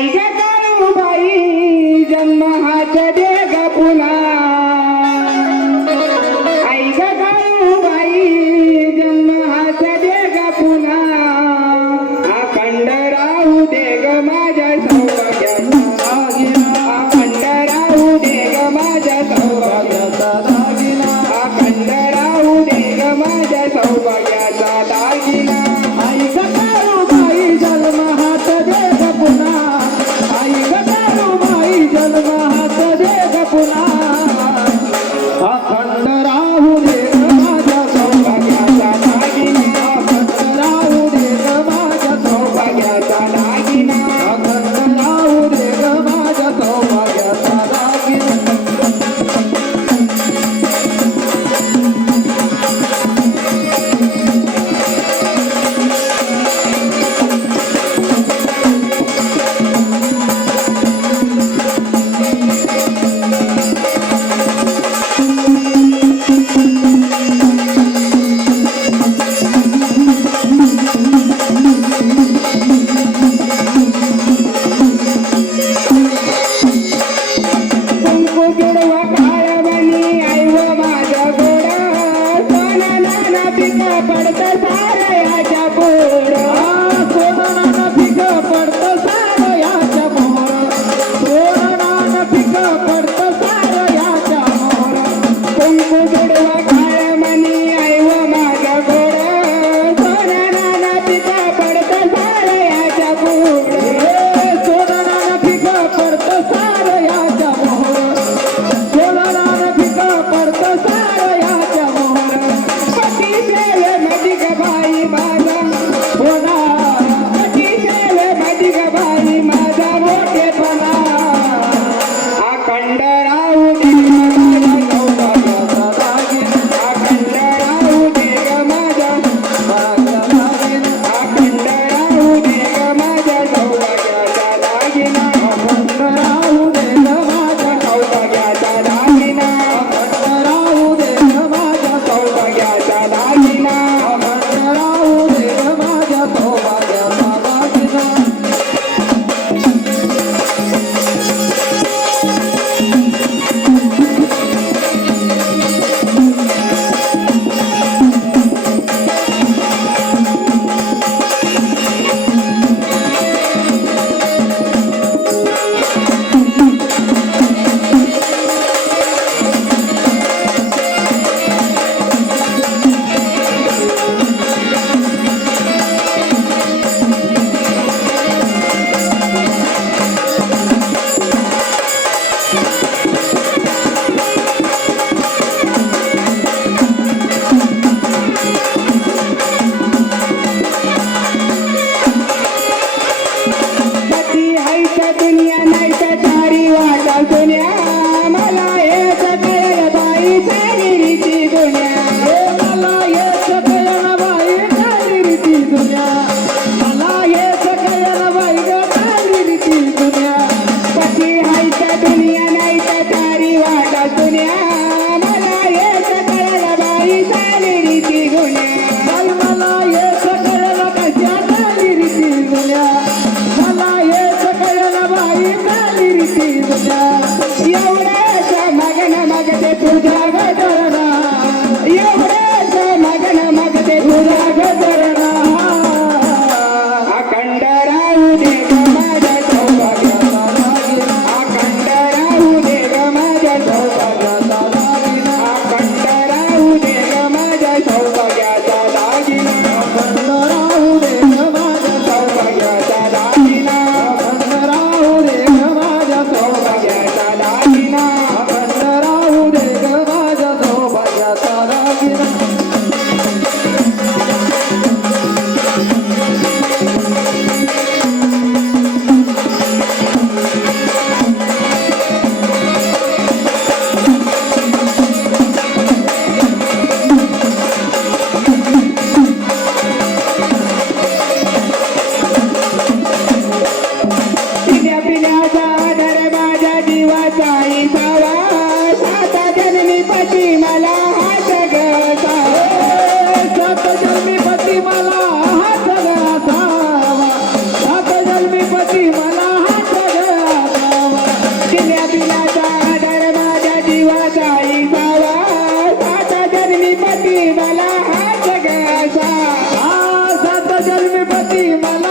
এই যে Thank पिण्याचा आधार माझ्या जीवाचा इसावा साता जन्मी पती मला हात गळता सात जन्मी मला हात गळता सात जन्मी मला हात गळता पिण्या पिण्याचा आधार माझ्या जीवाचा इसावा साता जन्मी पती मला हात गळता सात जन्मी मला